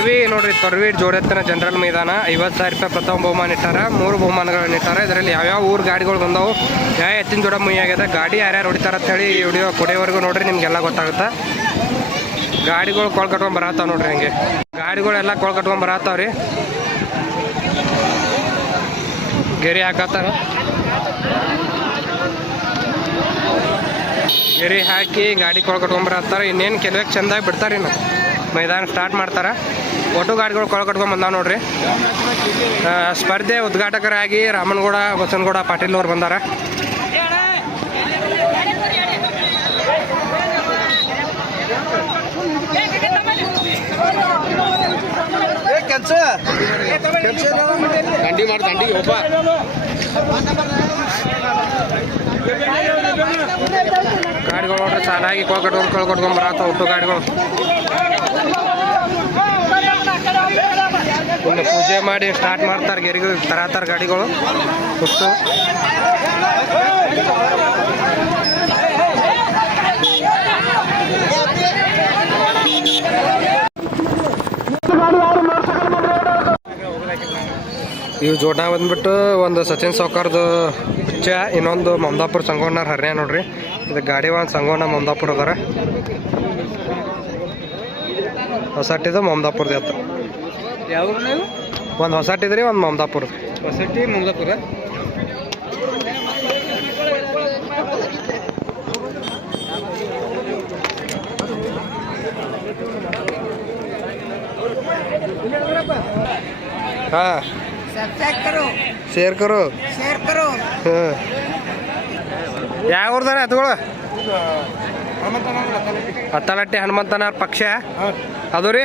ತೊರ್ವಿ, ನೋಡ್ರಿ, ತೊರ್ವಿ ಜೋಡೆತ್ತನ ಜನರಲ್ ಮೈದಾನ. ಐವತ್ತು ಸಾವಿರ ರೂಪಾಯಿ ಪ್ರಥಮ ಬಹುಮಾನ ಇಟ್ಟಾರ, ಮೂರು ಬಹುಮಾನಗಳನ್ನ ಇಟ್ಟಾರ. ಇದರಲ್ಲಿ ಯಾವ್ಯಾವ ಊರು ಗಾಡಿಗಳು ಬಂದವು, ಯಾವ ಎತ್ತಿನ ಜೋಡ ಮುಯಿ ಆಗ್ಯದ ಗಾಡಿ ಯಾರ್ಯಾರು ಹೊಡಿತಾರ ಅಂತ ಹೇಳಿ ಈ ವಿಡಿಯೋ ಕೊಡೆಯವರೆಗೂ ನೋಡ್ರಿ, ನಿಮ್ಗೆಲ್ಲ ಗೊತ್ತಾಗುತ್ತೆ. ಗಾಡಿಗಳು ಕೊಳ್ ಕಟ್ಕೊಂಡ್ ಬರತ್ತಾವ ನೋಡ್ರಿ ಹಂಗೆ. ಗಾಡಿಗಳೆಲ್ಲ ಕೊಳ್ ಕಟ್ಕೊಂಡ್ ಬರತ್ತಾವ ರೀ. ಗೆರಿ ಹಾಕತ್ತಾರ. ಗೆರಿ ಹಾಕಿ ಗಾಡಿ ಕೊಳ್ ಕಟ್ಕೊಂಡ್ ಬರತ್ತಾರ ಇನ್ನೇನು ಕೆಲವೇ ಚಂದಾಗಿ ಬಿಡ್ತಾರೆ ಇನ್ನು ಮೈದಾನ ಸ್ಟಾರ್ಟ್ ಮಾಡ್ತಾರೆ? ಒಟ್ಟು ಗಾಡಿಗಳು ಕೊಳ ಕಟ್ಕೊಂಡ್ ಬಂದಾವ ನೋಡ್ರಿ. ಸ್ಪರ್ಧೆ ಉದ್ಘಾಟಕರಾಗಿ ರಾಮನಗೌಡ ಬಸನಗೌಡ ಪಾಟೀಲ್ ಅವ್ರು ಬಂದಾರ ಕೆಲಸ? ಕೆಲಸ ದಂಡಿ ಮಾಡಿ ದಂಡಿಗೆ ಒಬ್ಬ ಗಾಡಿಗಳು ನೋಡ್ರಿ ಸಾಲಾಗಿ ಕೊಳ ಕಟ್ಕೊಂಡು ಕೊಳ ಕಟ್ಕೊಂಡ್ ಬರತ್ತಾವ ಒಟ್ಟು ಗಾಡಿಗಳು. ಇನ್ನು ಪೂಜೆ ಮಾಡಿ ಸ್ಟಾರ್ಟ್ ಮಾಡ್ತಾರೆ ಗೆರಿಗೂ ತರ ಗಾಡಿಗಳು ಹುಟ್ಟು ಇವು ಜೋಡ ಬಂದ್ಬಿಟ್ಟು ಒಂದು ಸಚಿನ್ ಸೌಕರ್ದು ಹುಚ್ಚ, ಇನ್ನೊಂದು ಮಮದಾಪುರ ಸಂಗೋಣ ಹರ್ಯ ನೋಡ್ರಿ. ಇದು ಗಾಡಿ ಒಂದು ಸಂಗೋಣ ಮಮದಾಪುರ ಅದಾರ. ಹೊಸಟ್ಟಿದು ಮಮದಾಪುರದ ಹತ್ರ. ಒಂದು ಹೊಸಟ್ಟಿದ್ರಿ ಒಂದು ಮಮದಾಪುರ ಹೊಸಟ್ಟಿ ಮಮದಾಪುರ? ಹಾಂ. ಶೇರ್ ಯಾವ ಊರ್ದಾರೆ ಅದುಗಳು ಅತ್ತಲಟ್ಟಿ ಹನುಮಂತನ ಪಕ್ಷ. ಅದು ರೀ?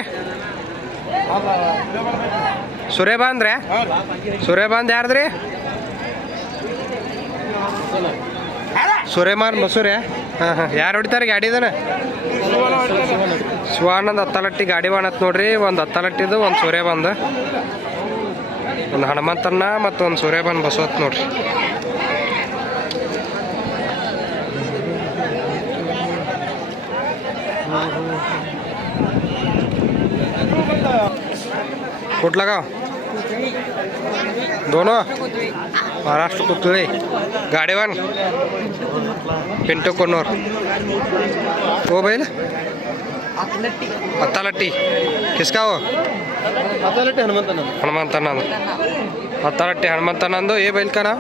ಸುರೇಬಾಂದ್ರೆ ಸುರೇಬಾಂದ್ ಯಾರ್ದ್ರಿ? ಸುರೇಮಾನ್ ಮಸೂರಿ. ಹಾಂ ಹಾಂ. ಯಾರು ಹೊಡಿತಾರೆ ಗಾಡಿ ಇದನ್ನ? ಸುವರ್ಣದ ಹತ್ತಲಟ್ಟಿ ಗಾಡಿ ಬಾಣತ್ ನೋಡ್ರಿ. ಒಂದು ಹತ್ತಲಟ್ಟಿದು, ಒಂದು ಸೂರ್ಯಬಂದ್ ಒಂದು ಹನುಮಂತನ್ನ ಮತ್ತು ಒಂದು ಸೂರ್ಯಬಂದ್ ಬಸವತ್ ನೋಡ್ರಿ. कुठला गाव? दोन? महाराष्ट्र कुतळे गाडेवान? पिंटो कोनोर हो बैल? अत्तालट्टी. किसका हो? हनुमंतानंद. पत्ता हनुमंतानंद ये बैल का ना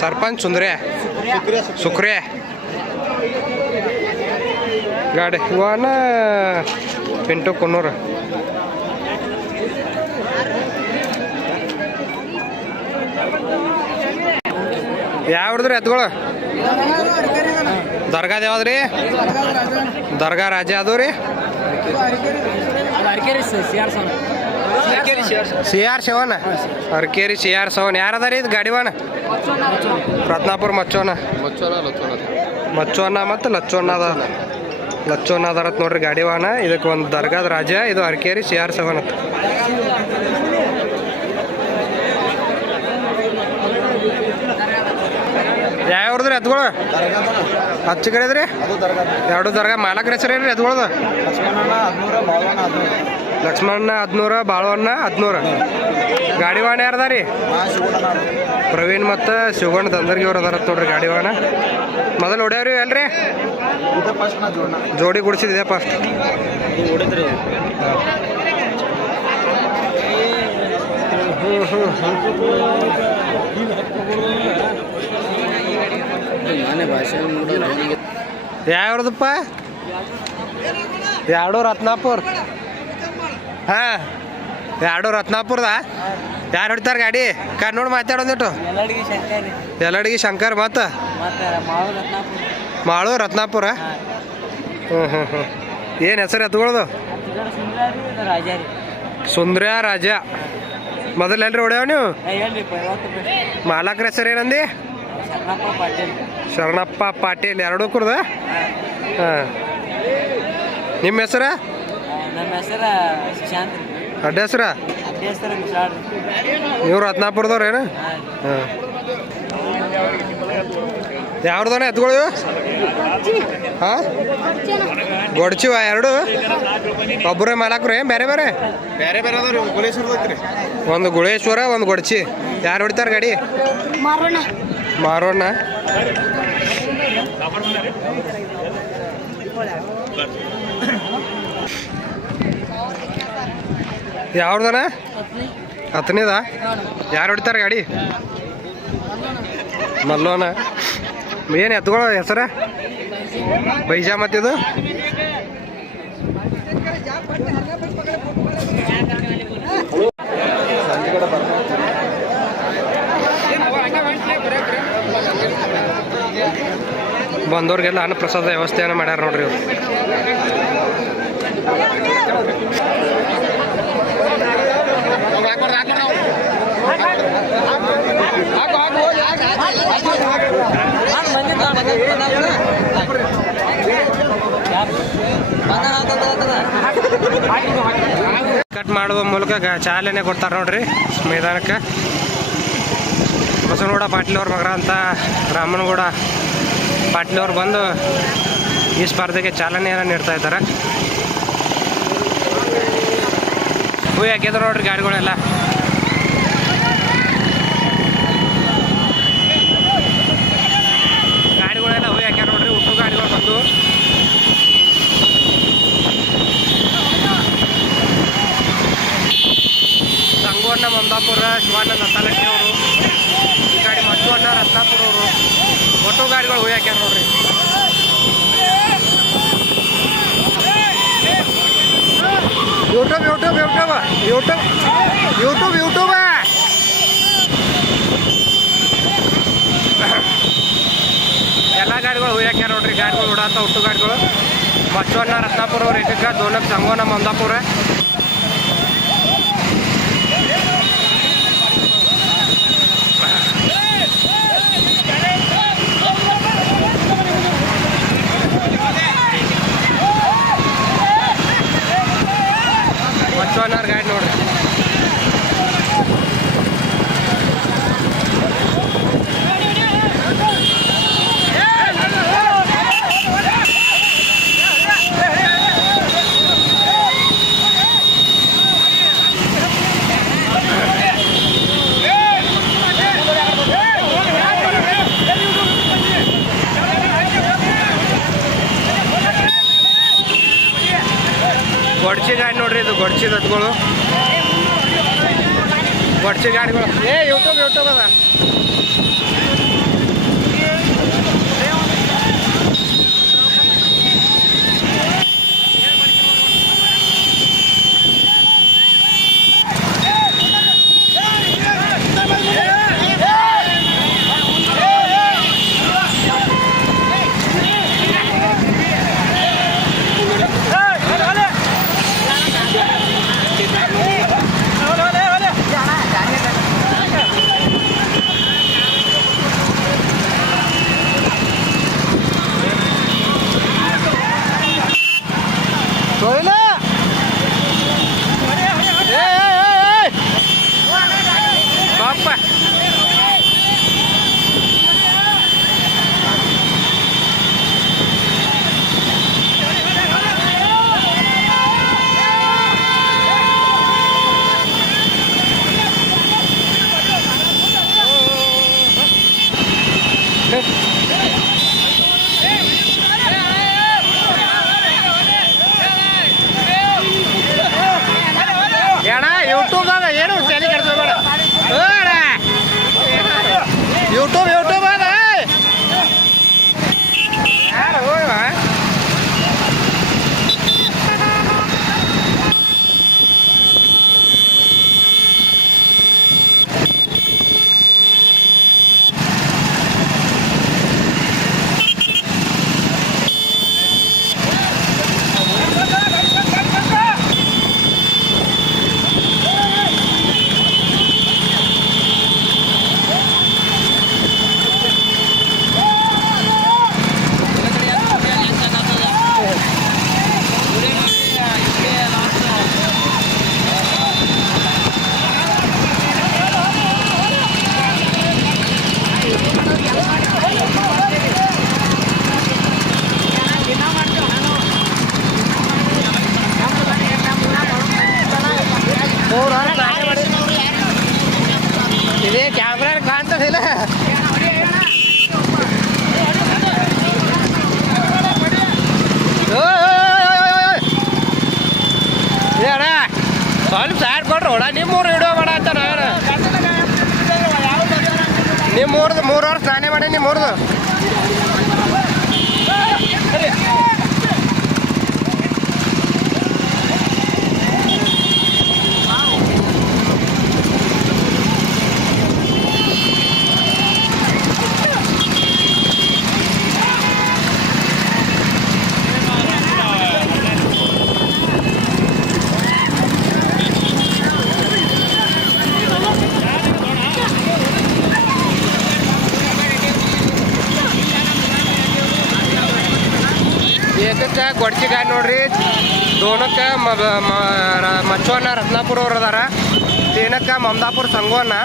सरपंच सुंदर्या. सुकऱ्या गाडे वा ना पिंटो कोनोर ಯಾವ್ದ್ರಿ ಎತ್ಗಳು ದರ್ಗಾದ ಯಾವ್ದ್ರಿ ದರ್ಗಾ ರಾಜ ಅದವ್ರಿ ರೀ? C R seven Arkeri C R seven ಯಾರದಾರಿ ಇದು ಗಾಡಿವಾನ ರತ್ನಾಪುರ ಮಚ್ಚೋನ ಮಚ್ಚೋನ ಮತ್ತು ಲಚ್ಚೋನ ಅದ. ಲಚ್ಚೋನ ಅದಾರತ್ ನೋಡ್ರಿ ಗಾಡಿವಾನ ಇದಕ್ಕೆ ಒಂದು ದರ್ಗಾದ ರಾಜ ಇದು ಅರ್ಕೇರಿ ಸಿ ಆರ್ ಸೆವನ್ ಅಂತ. ಯಾವ್ರದ್ರಿ ಎತ್ಗಳು ಹಚ್ಚ ಕಡೆ ದರ್ಗಾ ಎರಡು ದರ್ಗಾ ಮಾಲಕ್ರ ಹೆಸರು ಏನ್ರಿ ಎತ್ಗಳದ ಲಕ್ಷ್ಮಣ ಹದಿನೂರ ಬಾಳವಣ್ಣ ಹದಿನೂರ. ಗಾಡಿವಾಣ ಯಾರದಾರಿ ನಾ ಶಿವಣ್ಣ ಪ್ರವೀಣ್ ಮತ್ತು ಶಿವಣ್ಣ ದಂದರ್ಗಿ ಅವ್ರು ಅದಾರ ನೋಡ್ರಿ ಗಾಡಿವಾಣ ಮೊದಲು ಹೊಡ್ಯಾವ್ರಿ ಅಲ್ರಿ ಜೋಡಿ ಗುಡಿಸಿದೆ ಫಸ್ಟ್ ಇದು ಹೊಡಿದ್ರಿ ನಾನೇ ಭಾಷೆ ನೋಡೋದು ಯಾವ್ರದಪ್ಪ ಎರಡು ರತ್ನಾಪುರ್. ಹಾಂ. ಎರಡು ರತ್ನಾಪುರ್ದ? ಯಾರು ಹೊಡಿತಾರೆ ಗಾಡಿ? ಕಾರ್ ನೋಡಿ ಮಾತಾಡೋದಿಟ್ಟು ಎಲ್ಲಡಿಗಿ ಶಂಕರ್. ಎಲ್ಲಡಿಗೆ ಶಂಕರ್ ಮತ್ತು? ಮಾಳು ರತ್ನಾಪುರ. ಹ್ಞೂ ಹ್ಞೂ ಹ್ಞೂ ಏನು ಹೆಸರು ಎತ್ಕೊಳ್ಳೋದು ರಾಜಾರಿ. ಸುಂದ್ರ್ಯ ರಾಜ. ಮೊದಲು ಎಲ್ರಿ ಹೊಡ್ಯಾವ ನೀವು? ಮಾಲಕ್ರ ಹೆಸರು ಏನಂದಿ? ಶರಣಪ್ಪ ಪಾಟೀಲ್. ಶರಣಪ್ಪ ಪಾಟೀಲ್ ಎರಡೂ ಕುರ್ದ ಹಾಂ. ನಿಮ್ಮ ಹೆಸರ? ನಮ್ಮ ಹೆಸರು ಶಾಂತ್ ಅಡ್ಡ ಹೆಸರ? ಇವ್ರು ರತ್ನಾಪುರದವ್ರು ಏನು? ಹಾಂ. ಯಾವ್ದನ ಎತ್ಗಳು ಹಾಂ? ಗೊಡ್ಚಿವ ಎರಡು? ಒಬ್ಬರೇ ಮಾಲಾಕ್ರಿ ಏನ್ ಬೇರೆ ಬೇರೆ ಬೇರೆ ಬೇರೆ ಒಂದು ಗುಳೇಶ್ವರ ಒಂದು ಗೊಡ್ಚಿ. ಯಾರು ಹೊಡಿತಾರೆ ಗಾಡಿ? ಮಾರೋಣ. ಯಾವ್ದಾನ? ಹತ್ತನೇದ? ಯಾರು ಹೊಡಿತಾರೆ ಗಾಡಿ? ಮಲ್ಲೋನ. ಏನು ಎತ್ಕೊಳ್ಳೋ ಹೆಸರ? ಬೈಜ ಮತ್ತಿದು ಬಂದವ್ರಿಗೆಲ್ಲ ಅನ್ನ ಪ್ರಸಾದ ವ್ಯವಸ್ಥೆಯನ್ನು ಮಾಡ್ಯಾರ ನೋಡ್ರಿ ಇವರು. ಕಟ್ ಮಾಡುವ ಮೂಲಕ ಚಾಲನೆ ಕೊಡ್ತಾರೆ ನೋಡ್ರಿ ಮೈದಾನಕ್ಕೆ. ಬಸವನಗೌಡ ಪಾಟೀಲ್ ಅವ್ರ ಮಗರ ಅಂತ ರಾಮನಗೌಡ. ಪಾಟೀಲ್ ಅವ್ರು ಬಂದು ಈ ಸ್ಪರ್ಧೆಗೆ ಚಾಲನೆಯನ್ನು ನೀಡ್ತಾ ಇದ್ದಾರೆ. ಹೂ ಹಾಕಿದ್ರು ನೋಡ್ರಿ ಗಾಡಿಗಳೆಲ್ಲ ಹೂ ಹಾಕ್ಯಾರ ನೋಡ್ರಿ ಹುಟ್ಟು ಗಾಡಿಗಳು ಬಂದು ಸಂಗೋಣ್ಣ ಮಮದಾಪುರ ಶಿವಾನಂದ ನತ್ತಲಟ್ಟಿ ಅವರು ಈ ಗಾಡಿ ಮಚ್ಚುವಣ್ಣ ರತ್ನಾಪುರ ಅವರು ಒಟ್ಟು ಗಾಡಿಗಳು ಹೂ ಹಾಕ್ಯಾರ ನೋಡ್ರಿ YouTube YouTube YouTube YouTube YouTube ಎಲ್ಲ ಗಾಡಿಗಳು ಹೋಯಕ್ಕೆ ನೋಡ್ರಿ, ಗಾಡಿಗಳು ಓಡಾತ ಹುಟ್ಟು ಗಾಡಿಗಳು. ಬಸವಣ್ಣ ರತ್ನಾಪುರ ಅವ್ರ ದೋಲಕ್ ಸಂಗೋನ ಮಮದಾಪುರ ಮಚ್ಚುವಣ್ಣವ್ರ ಗಾಡಿ ನೋಡ್ರಿ ಗೊಡ್ಚಿ ಗಾಡಿ ನೋಡ್ರಿ ಇದು ಗೊಡ್ಚಿ ರಥಗಳು ಗೊಡ್ಚಿ ಗಾಡಿಗಳು ಏ ಯೂಟ್ಯೂಬ್ ಯೂಟ್ಯೂಬ್ ರತ್ನಾಪುರ ಅವ್ರು ಅದಾರ. ತೇನಕ್ಕೆ ಮಮದಾಪುರ ಸಂಗೋನ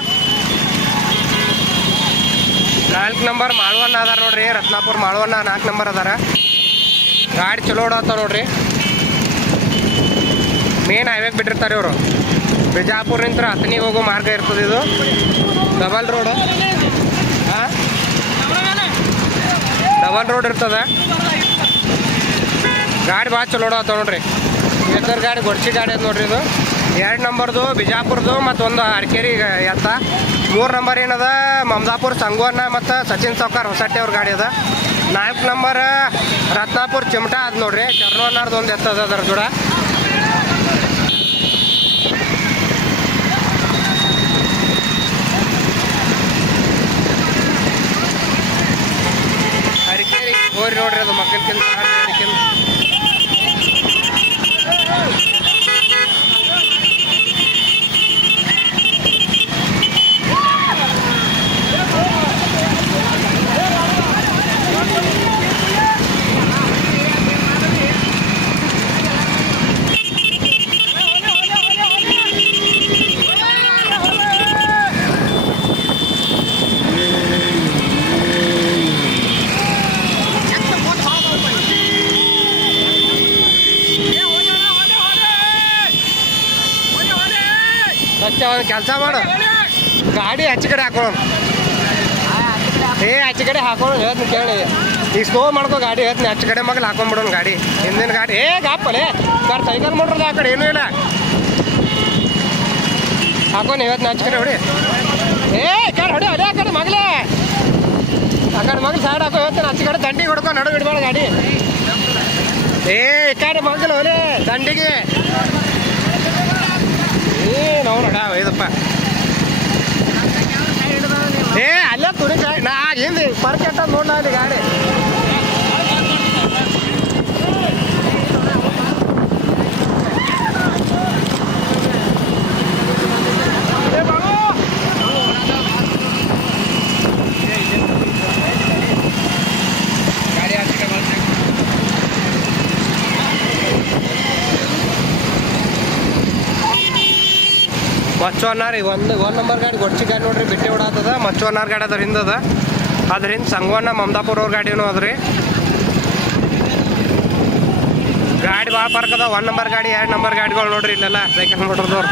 ನಾಲ್ಕು ನಂಬರ್ ಮಾಳವಣ್ಣ ಅದಾರ ನೋಡ್ರಿ, ರತ್ನಾಪುರ ಮಾಳವಣ್ಣ ನಾಲ್ಕು ನಂಬರ್ ಅದಾರ. ಗಾಡಿ ಚಲೋ ಓಡಾತಾವ ನೋಡ್ರಿ. ಮೇನ್ ಹೈವೇಗೆ ಬಿಟ್ಟಿರ್ತಾರೆ ಇವರು. ಬಿಜಾಪುರ್ನಿಂದ ಹತ್ತನಿಗೆ ಹೋಗೋ ಮಾರ್ಗ ಇರ್ತದೆ ಇದು. Double road. ಹಾಂ ಡಬಲ್ ರೋಡ್ ಇರ್ತದೆ. ಗಾಡಿ ಭಾಳ ಚಲೋ ಓಡಾತಾವ ನೋಡ್ರಿ. ಎದ್ರ ಗಾಡಿ ಗೊಡ್ಸಿ ಗಾಡಿ ಅದ ನೋಡ್ರಿ ಇದು. ಎರಡು ನಂಬರ್ದು ಬಿಜಾಪುರದು ಮತ್ತು ಒಂದು ಅರಕೇರಿ ಎತ್ತ. ಮೂರು ನಂಬರ್ ಏನದ? ಮಮದಾಪುರ ಸಂಗೋನ ಮತ್ತು ಸಚಿನ್ ಸೌಕಾರ್ ಹೊಸಟ್ಟಿ ಅವ್ರ ಗಾಡಿ ಅದ. ನಾಲ್ಕು ನಂಬರ್ ರತ್ನಾಪುರ್ ಚಿಮಟಾ ಅದ ನೋಡ್ರಿ. ಚರ್ನೋನಾರ್ದು ಒಂದು ಎತ್ತ ಅದ ಅದ್ರ ಜೋಡ ಅರಕೇರಿ ಹೋರಿ ನೋಡ್ರಿ ಅದು ಮಕ್ಕಳಕ್ಕಿಂತ ಅರಕೇರಿ ಮತ್ತೆ ಒಂದು ಕೆಲಸ ಮಾಡು. ಗಾಡಿ ಹಚ್ಚ ಕಡೆ ಹಾಕೊಳ್ಳೋಣ. ಏ, ಹಚ್ಚ ಕಡೆ ಹಾಕೊಳ್ಳೋಣ, ಹೇಳ್ತೀನಿ ಕೇಳಿ. ಈಗ ಸ್ಲೋ ಮಾಡ್ಕೋ ಗಾಡಿ, ಹೇಳ್ತೀನಿ, ಹಚ್ಚ ಕಡೆ ಮಗಲ್ ಹಾಕೊಂಡ್ಬಿಡೋಣ ಗಾಡಿ. ಹಿಂದಿನ ಗಾಡಿ ಏ, ಗಾಪಲೆ ಸರ್ ಸೈಕಲ್ ಮಾಡ್ರಲ್ಲ ಆ ಕಡೆ, ಏನೂ ಇಲ್ಲ. ಹಾಕೊಂಡು ಹೇಳ್ತೀನಿ ಹಚ್ಚ ಕಡೆ ಹೊಡಿ. ಏ ಕಡೆ ಹೊಡಿ ಹೊಡಿ ಆ ಕಡೆ ಮಗಲೇ. ಆ ಕಡೆ ಮಗಲ್ ಸೈಡ್ ಹಾಕೋ, ಹೇಳ್ತೀನಿ, ಹಚ್ಚ ಕಡೆ ದಂಡಿಗೆ ಹೊಡ್ಕೊ, ನಡು ಗಾಡಿ. ಏ ಕಡೆ ಮಗಲ್ ಹೊಲಿ, ದಂಡಿಗೆ. ಏನು ಅವ್ನು ನಡ ಒಯ್ದಪ್ಪ. ಏ, ಅಲ್ಲೇ ತುರಿ ಗಾಡಿ ನಾ ಹಿಂದೆ ಪರ್ಕ್ ಎಟ್ಟ ನೋಡ್ಲ ಅಲ್ಲಿ ಗಾಡಿ? ಈಗ ಒಂದು ಒಂದು ನಂಬರ್ ಗಾಡಿ ಗೊಡ್ಚಿ ಗಾಡಿ ನೋಡ್ರಿ, ಬಿಟ್ಟಿ ಓಡಾತದ ಮಚ್ಚು ಅನ್ನಾರ್ ಗಾಡಿ ಅದ್ರ ಹಿಂದದ ಅದ್ರ ಹಿಂದೆ ಸಂಗವನ್ನ ಮಮದಾಪುರ ಅವ್ರ ಗಾಡಿನೂ ಅದ್ರಿ ಗಾಡಿ ಭಾಳ ಪಾರ್ಕ್ ಅದ ಒನ್ ನಂಬರ್ ಗಾಡಿ, ಎರಡು ನಂಬರ್ ಗಾಡಿಗಳು ನೋಡ್ರಿ ಇಲ್ಲೆಲ್ಲ ಸೈಕಲ್ ಮೋಟರ್ದವ್ರು.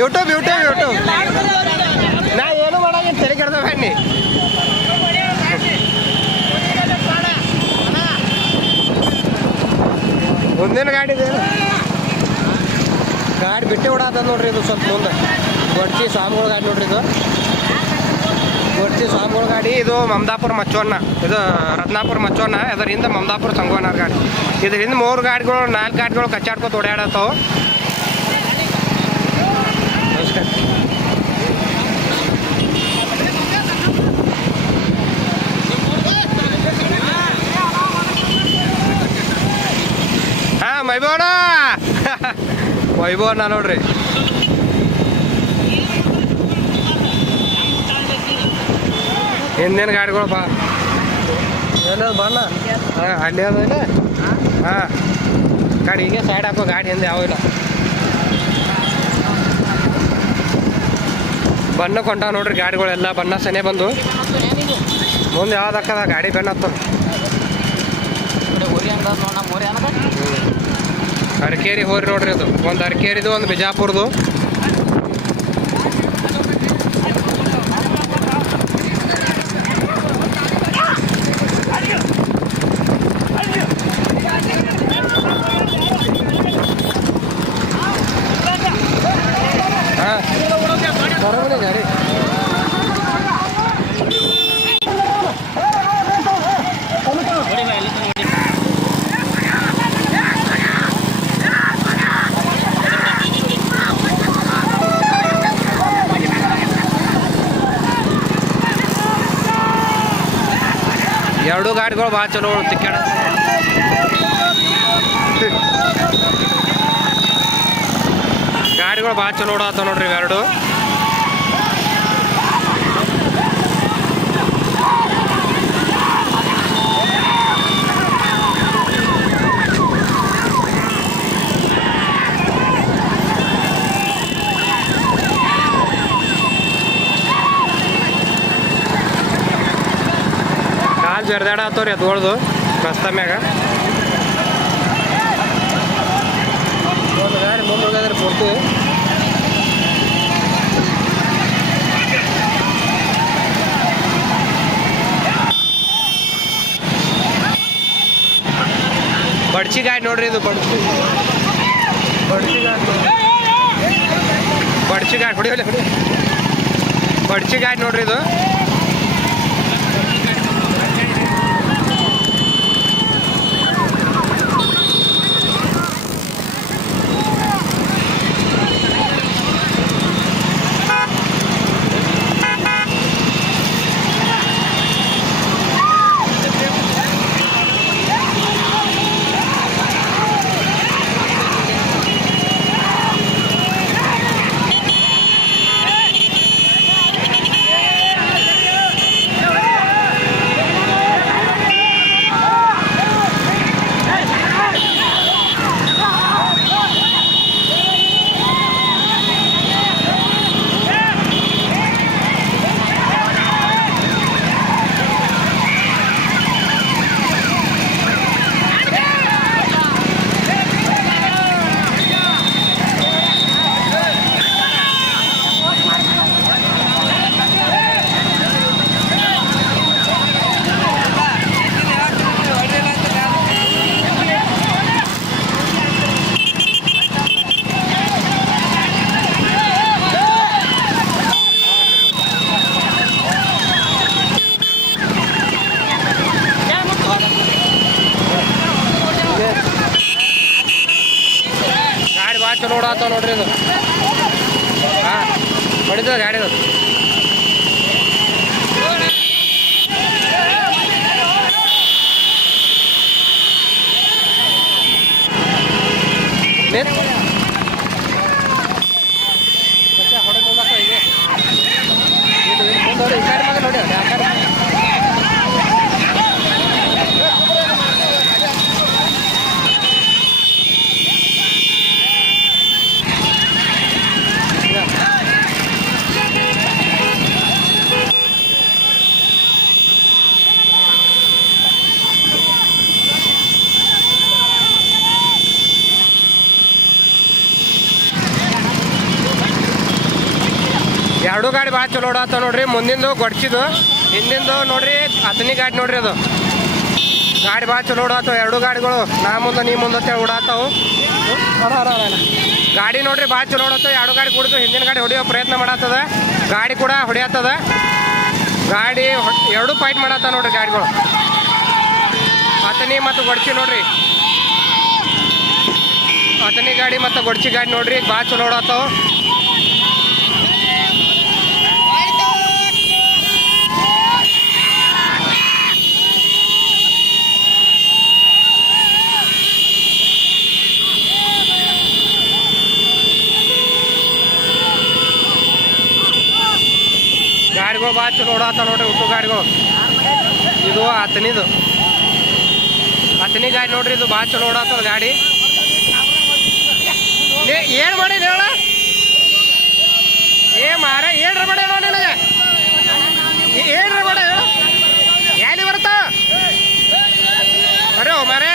ಯೂಟ್ಯೂಬ್ ಯೂಟ್ಯೂಬ್ ಯೂಟ್ಯೂಬ್ ನಾ ಏನು ಮಾಡಿ ತಲೆ ಕೆಡ್ದ ಬನ್ನಿ. ಮುಂದಿನ ಗಾಡಿ ಇದೆ. ಗಾಡಿ ಬಿಟ್ಟೆ ಓಡಾತದ ನೋಡ್ರಿ ಇದು ಸ್ವಲ್ಪ ಮುಂದೆ. ಗೊಡ್ಚಿ ಸ್ವಾಮಿಗಳ ಗಾಡಿ ನೋಡ್ರಿ ಇದು. ಗೊಡ್ಚಿ ಸ್ವಾಮಿಗಳ ಗಾಡಿ, ಇದು ಮಮದಾಪುರ ಮಚ್ಚೋನ್ನ ಇದು ರತ್ನಾಪುರ ಮಚ್ಚೋನ್ನ ಇದರಿಂದ ಮಮದಾಪುರ ಸಂಗೋನಾರ್ ಗಾಡಿ. ಇದರಿಂದ ಮೂರು ಗಾಡಿಗಳು, ನಾಲ್ಕು ಗಾಡಿಗಳು ಕಚ್ಚಾಡ್ಕೊತ ಓಡಾಡತ್ತವು. ಹಾಂ, ಮೈಬೋಣ! ವೈಭವನ ನೋಡ್ರಿ. ಹಿಂದಿನ ಗಾಡಿಗಳು ಬಾ. ಬಣ್ಣ ಹಾಂ ಅಲ್ಲಿ ಅದ ಇಲ್ಲ? ಹಾಂ. ಗಾಡಿ ಹಿಂಗೆ ಸೈಡ್ ಹಾಕೋ ಗಾಡಿ ಹಿಂದೆ ಯಾವ ಇಲ್ಲ. ಬಣ್ಣ ಕೊಂಟ ನೋಡ್ರಿ ಗಾಡಿಗಳೆಲ್ಲ. ಬಣ್ಣ ಸನೆ ಬಂದು. ಮುಂದೆ ಯಾವ್ದು ಹಾಕದ? ಗಾಡಿ ಬೆನ್ನ ಹತ್ತದ. ಅರಕೇರಿ ಹೋರಿ ನೋಡ್ರಿ ಅದು. ಒಂದು ಅರಕೇರಿದು ಒಂದು ಬಿಜಾಪುರದು. ಗಾಡಿಗಳು ಭಾಳ ಚಲೋ ತಿಕ್ಕಾಡ ಗಾಡಿಗಳು ಭಾಳ ಚಲೋ ಓಡಾತಾವ ನೋಡ್ರಿ ಇವೆರಡು ಕಾಲು ಜರ್ದಾಡ ಅದು ಎದ್ಗೊಳ್ದು ರಸ್ತ ಮ್ಯಾಗ. ಗಾಡಿ ಮುಂದೆ ಹೋಗೋದ್ರಿ ಪೂರ್ತಿ ಬಡ್ಚಿ ಗಾಡಿ ನೋಡ್ರಿ ಇದು ಬಡ್ಚಿ. ಬಡ್ಚಿ ಗಾಡಿ ಬಡ್ಚಿ ಗಾಡಿ ಹೊಡಿ ಬಡ್ಚಿ ಗಾಡಿ ನೋಡ್ರಿ ಇದು. ನೋಡ್ರಿ, ಮುಂದಿಂದು ಗೊಡ್ಚಿದು, ಹಿಂದಿಂದು ನೋಡ್ರಿ, ಹತ್ತನೇ ಗಾಡಿ ನೋಡ್ರಿ ಅದು. ಗಾಡಿ ಭಾಳ ಚಲೋ ಓಡಾತಾವ ಎರಡು ಗಾಡಿಗಳು, ನಾ ಮುಂದೆ, ನೀ ಮುಂದೆ ಅಂತೇಳಿ ಗಾಡಿ ನೋಡ್ರಿ, ಭಾಳ ಚಲೋ ಓಡಾತಾವ ಎರಡು ಗಾಡಿ ಕುಡಿದು ಹಿಂದಿನ ಗಾಡಿ ಹೊಡಿಯೋ ಪ್ರಯತ್ನ ಮಾಡತ್ತದ, ಗಾಡಿ ಕೂಡ ಹೊಡಿಯತ್ತದ. ಗಾಡಿ ಎರಡು ಪಾಯಿಂಟ್ ಮಾಡತ್ತ ನೋಡ್ರಿ ಗಾಡಿಗಳು. ಹತ್ತನೇ ಮತ್ತು ಗೊಡ್ಚಿ ನೋಡ್ರಿ. ಹತ್ತನೇ ಗಾಡಿ ಮತ್ತು ಗೊಡ್ಚಿ ಗಾಡಿ ನೋಡ್ರಿ, ಭಾಳ ಚಲೋ ಓಡಾತಾವ ಗಾಡಿಗಳು ಭಾಳ ಚಲೋ ಓಡಾತಾವ ನೋಡ್ರಿ ಉಟ್ಟು ಗಾಡಿಗಳು ಇದು ಹತ್ತನಿದು ಹತ್ತನೇ ಗಾಡಿ ನೋಡ್ರಿ, ಇದು ಭಾಳ ಚಲೋ ಓಡಾತದ ಗಾಡಿ. ಏನ್ ಮಾಡಿ ಹೇಳ? ಏ ಮಾರ, ಏನ್ರ ಬೇಡ ನಿನಗೆ? ಏನ್ರ ಬೇಡ ಹೇಳು ಎಲ್ಲಿ ಬರ್ತಾ ಅರೆ ಓ ಮಾರೇ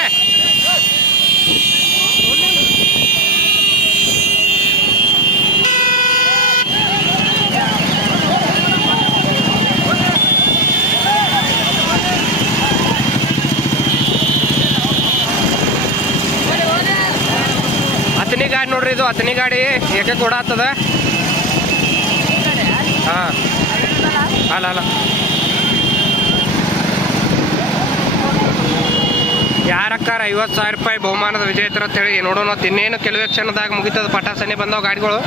ಹತ್ತನೇ ಗಾಡಿ ನೋಡ್ರಿ, ಇದು ಹತ್ತನೇ ಗಾಡಿ ಏಕೆ ಕೂಡಾತದ ಹಾಂ. ಅಲ್ಲ ಅಲ್ಲ. ಯಾರಕ್ಕಾರ ಐವತ್ತು ಸಾವಿರ ರೂಪಾಯಿ ಬಹುಮಾನದ ವಿಜೇತರ ಅಂತ ಹೇಳಿ, ನೋಡೋಣ ಇನ್ನೇನು ಕೆಲವೇ ಕ್ಷಣದಾಗ ಮುಗಿತದ, ಪಟಾಸನೆ ಬಂದವು ಗಾಡಿಗಳು.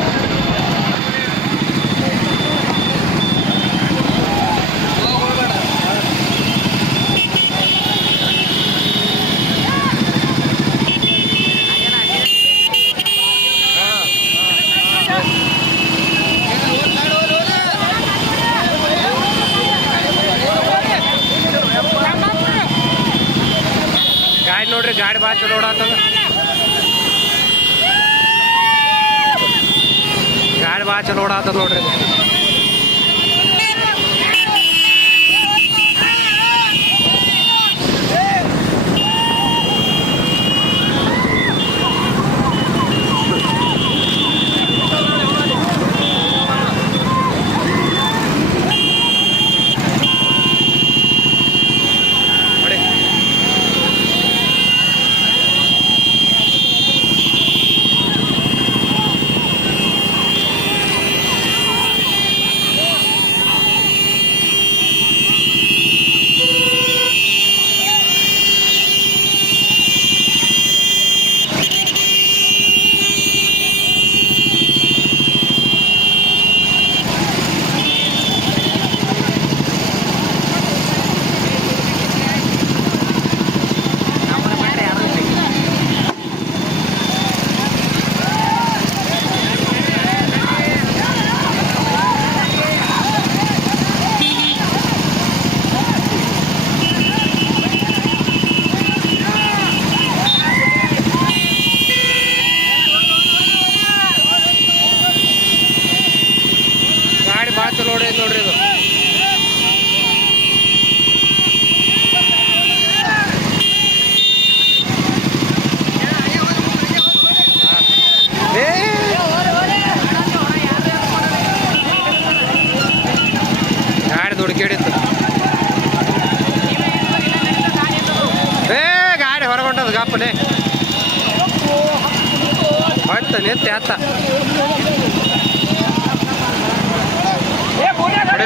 ಟ್ರ್ಯಾಕ್ಟರ್ ಓಡಾತದ ಗಾಡಿ ಭಾಳ ಚಲೋ ಓಡಾತದ ನೋಡ್ರಿ.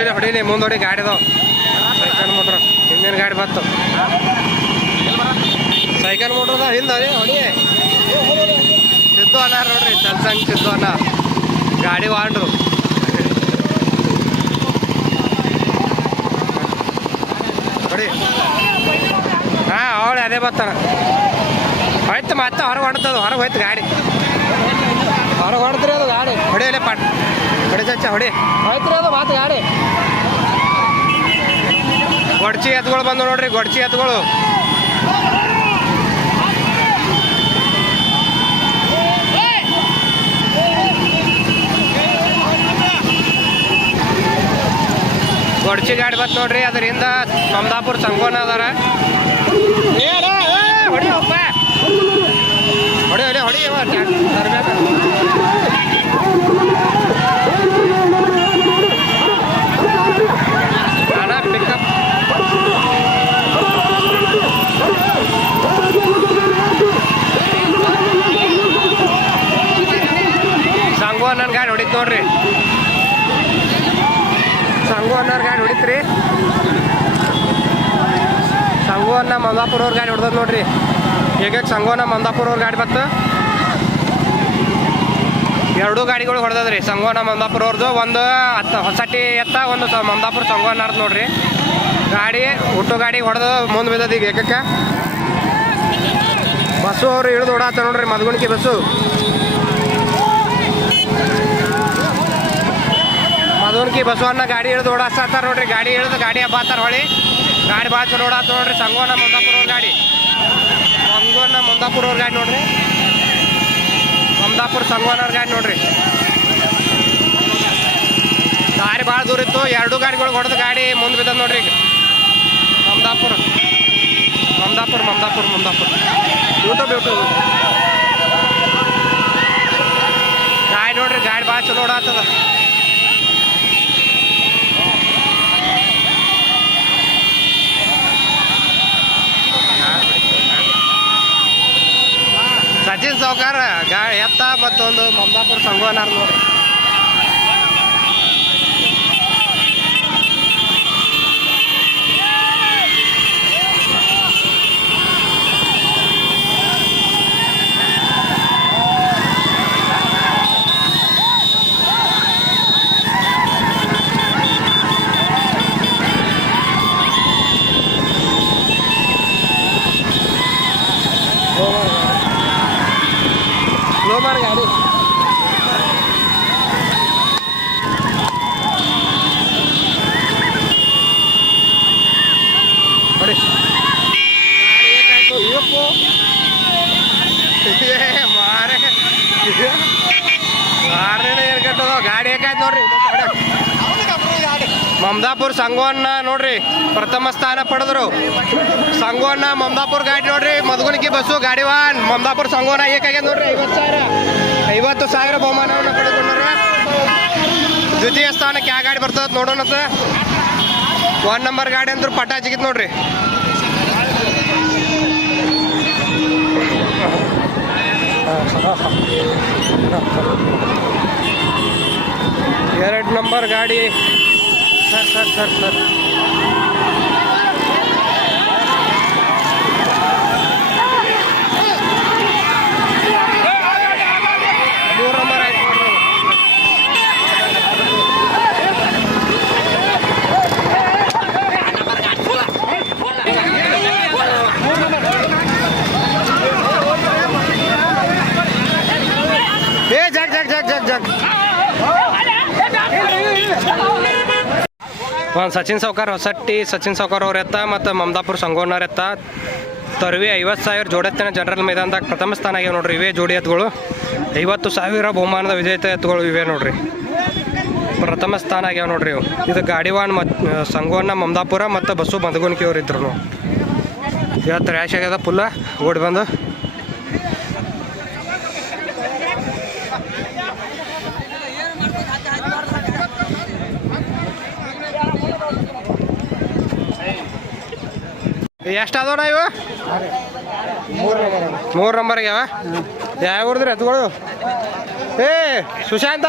ಹೊಡೀಲಿ ಹೊಡೀಲಿ ಮುಂದೊಡಿ ಗಾಡಿ ಸೈಕಲ್ ಮೋಟ್ರ್. ಹಿಂದಿನ ಗಾಡಿ ಬಂತು. ಸೈಕಲ್ ಮೋಟ್ರ್ ಅದ ಹಿಂದೆ ಹೊಡಿ. ಸಿದ್ದು ಅಣ್ಣ ನೋಡ್ರಿ ಚಲ್ಸಂಗ್ ಸಿದ್ದು ಅಣ್ಣ ಗಾಡಿ ವಾಂಡ್ರು. ಹೊಡಿ. ಹಾಂ, ಅವಳೆ ಅದೇ ಬರ್ತಾನ. ಹೊಯ್ತು ಮತ್ತೆ ಹೊರಗೆ ಹೊಡ್ತದ ಹೊರಗೆ ಹೋಯ್ತು ಗಾಡಿ. ಹೊರಗೆ ಹೊಡೆದ್ರಿ ಅದು ಗಾಡಿ. ಹೊಡಿಯಲೇ ಪಟ್. ಹೊಡಿ ಚಚ್ಚ ಹೊಡೆ. ಹೋಯ್ತ್ರಿ ಅದು ಮಾತು ಗಾಡಿ ಗೊಡ್ಚಿ ಎತ್ಗಳು ಬಂದು ನೋಡ್ರಿ ಗೊಡ್ಚಿ ಎತ್ಗಳು ಗೊಡ್ಚಿ ಗಾಡಿ ಬತ್ ನೋಡ್ರಿ ಅದರಿಂದ ಮಮದಾಪುರ್ ಸಂಗೋನ ಅದಾರ. ಹೊಡಿ ಹೊಡಿ ಹೊಡಿ ಇವ ಟ್ಯಾಕ್- ತರ್ಬೇಕು. ಅಣ್ಣ ಪಿಕಪ್ ಸಂಗು ಅನ್ನನ್ ಗಾಡಿ ಹೊಡಿತ್ ನೋಡ್ರಿ ಸಂಗು ಅನ್ನೋರ್ ಗಾಡಿ ಹೊಡಿತ್ರಿ ಸಂಗು ಅನ್ನ ಮಂದಾಪುರ ಅವ್ರ ಗಾಡಿ ಹೊಡ್ದದ್ ನೋಡ್ರಿ. ಈಗ ಸಂಗೋನ ಅನ್ನ ಮಂದಾಪುರ ಅವ್ರ ಗಾಡಿ ಬತ್ತ. ಎರಡೂ ಗಾಡಿಗಳು ಹೊಡೆದದ್ರಿ. ಸಂಗೋನ ಮಂದಾಪುರ ಅವ್ರದ್ದು ಒಂದು ಹತ್ತು ಹೊಸಟಿ ಎತ್ತ, ಒಂದು ಮಂದಾಪುರ ಸಂಗೋನ ಅರ್ಧ ನೋಡ್ರಿ. ಗಾಡಿ ಹುಟ್ಟು ಗಾಡಿ ಹೊಡೆದು ಮುಂದೆ ಬಿದ್ದದ ಈಗ ಏಕಕ್ಕೆ. ಬಸ್ಸು ಅವ್ರು ಇಳಿದು ಓಡಾತ ನೋಡ್ರಿ, ಮದ್ಗುಣಿಕೆ ಬಸ್ಸು. ಮದ್ಗುಣಿಕೆ ಬಸವಣ್ಣ ಗಾಡಿ ಇಳಿದು ಓಡಾಸ್ತಾರ ನೋಡ್ರಿ, ಗಾಡಿ ಇಳಿದು ಗಾಡಿ ಹಬ್ಬಾತಾರ ಹೊಳಿ. ಗಾಡಿ ಭಾಳ ಚಲೋ ಓಡಾತ ನೋಡ್ರಿ. ಸಂಗೋನ ಮಂದಾಪುರ ಅವ್ರ ಗಾಡಿ. ಸಂಗೋನ ಮಂದಾಪುರ ಅವ್ರ ಗಾಡಿ ನೋಡ್ರಿ. ಮಮದಾಪುರ ಸಂಗೋನವ್ರ ಗಾಡಿ ನೋಡ್ರಿ. ದಾರಿ ಭಾಳ ದೂರ ಇತ್ತು. ಎರಡು ಗಾಡಿಗಳು ಹೊಡೆದ ಗಾಡಿ ಮುಂದೆ ಬಿದ್ದದ ನೋಡ್ರಿ ಈಗ. ಮಮದಾಪುರ ಮಮದಾಪುರ ಮಮದಾಪುರ ಮಮದಾಪುರ ಯೂಟ್ಯೂಬ್ ಯೂಟ್ಯೂಬ್ ಗಾಡಿ ನೋಡ್ರಿ ಗಾಡಿ ಭಾಳ ಚಲೋ ಓಡಾತದ. ಸಚಿನ್ ಸಾವುಕಾರ ಗಾ ಎತ್ತ ಮತ್ತೊಂದು ಮಮದಾಪುರ ಸಂಗೋನಾರ್ ನೋಡ್ರಿ ಸ್ಲೋ ಮಾಡಿ ಗಾಡಿ ಮಮದಾಪುರ್ ಸಂಘವನ್ನ ನೋಡ್ರಿ ಪ್ರಥಮ ಸ್ಥಾನ ಪಡೆದ್ರು ಸಂಘವನ್ನ ಮಮದಾಪುರ್ ಗಾಡಿ ನೋಡ್ರಿ ಮಧುಗುಣಿಕೆ ಮಮದಾಪುರ ಸಂಘವನ್ನ ಏಕಾಗ್ಯದ ನೋಡ್ರಿ, ಐವತ್ತು ಸಾವಿರ. ಐವತ್ತು ಸಾವಿರ ಬಹುಮಾನವನ್ನು ಪಡೆದುಕೊಂಡ್ರ ದ್ವಿತೀಯ ಸ್ಥಾನಕ್ಕೆ ಯಾವ ಗಾಡಿ ಬರ್ತದ ನೋಡೋಣ ಒನ್ ನಂಬರ್ ಗಾಡಿ ಅಂದ್ರೆ ಪಟ ಜಿಗಿತ್ ನೋಡ್ರಿ. ಎರಡು ನಂಬರ್ ಗಾಡಿ. ಸರ್ ಸರ್ ಸರ್ ಸರ್ ಮೂರು ನಂಬರ್ ಆಯ್ತು ನೋಡ್ರಿ. ಏ ಜಗ್ ಜಗ್ ಜಗ್ ಜಗ್ ಜಗ್ ಒಂದು ಸಚಿನ್ ಸೌಕರ್ ಹೊಸಟ್ಟಿ, ಸಚಿನ್ ಸೌಕರ್ ಅವ್ರ ಎತ್ತ ಮತ್ತು ಮಮದಾಪುರ ಸಂಗೋನವ್ರ ಎತ್ತ. ತರ್ವಿ ಐವತ್ತು ಸಾವಿರ ಜೋಡೆತ್ತಿನ ಜನರಲ್ ಮೈದಾನದಾಗ ಪ್ರಥಮ ಸ್ಥಾನ ಆಗ್ಯಾವ ನೋಡ್ರಿ ಇವೇ ಜೋಡಿ ಎತ್ತುಗಳು ಐವತ್ತು ಸಾವಿರ ಬಹುಮಾನದ ವಿಜೇತ ಎತ್ತುಗಳು ಇವೆ ನೋಡ್ರಿ. ಪ್ರಥಮ ಸ್ಥಾನ ಆಗ್ಯಾವ ನೋಡ್ರಿ ಇದು ಗಾಡಿವಾನ್ ಮತ್ ಸಂಗೋನ ಮಮದಾಪುರ ಮತ್ತು ಬಸ್ಸು ಮದಗುಣಿಕೆ ಅವ್ರು ಇದ್ರು ಇವತ್ತು ರ್ಯಾಶ್ ಆಗ್ಯದ ಫುಲ್ಲ ಓಡಿ ಬಂದು. ಎಷ್ಟು ಅದಾವಣ ಇವು? ಮೂರು ನಂಬರ್ ಯಾವ ಯಾವ ಊರ್ದ್ರಿ ಏ ಸುಶಾಂತ.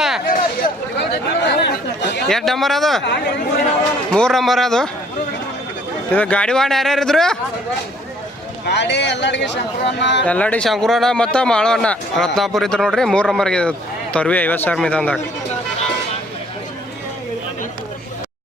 ಎಷ್ಟು ನಂಬರ್ ಅದು? ಮೂರು ನಂಬರ್ ಅದು. ಇದು ಗಾಡಿ ವಾಣ ಯಾರ್ಯಾರಿದ್ರು ಎಲ್ಲಡಿ ಶಂಕುರಣ್ಣ. ಮತ್ತು ಮಾಳವಣ್ಣ. ರತ್ನಾಪುರ ಇದ್ರು ನೋಡ್ರಿ ಮೂರು ನಂಬರ್ಗೆ ತರ್ವಿ ಐವತ್ತು ಸಾವಿರ ಮೀದಂದಾಗ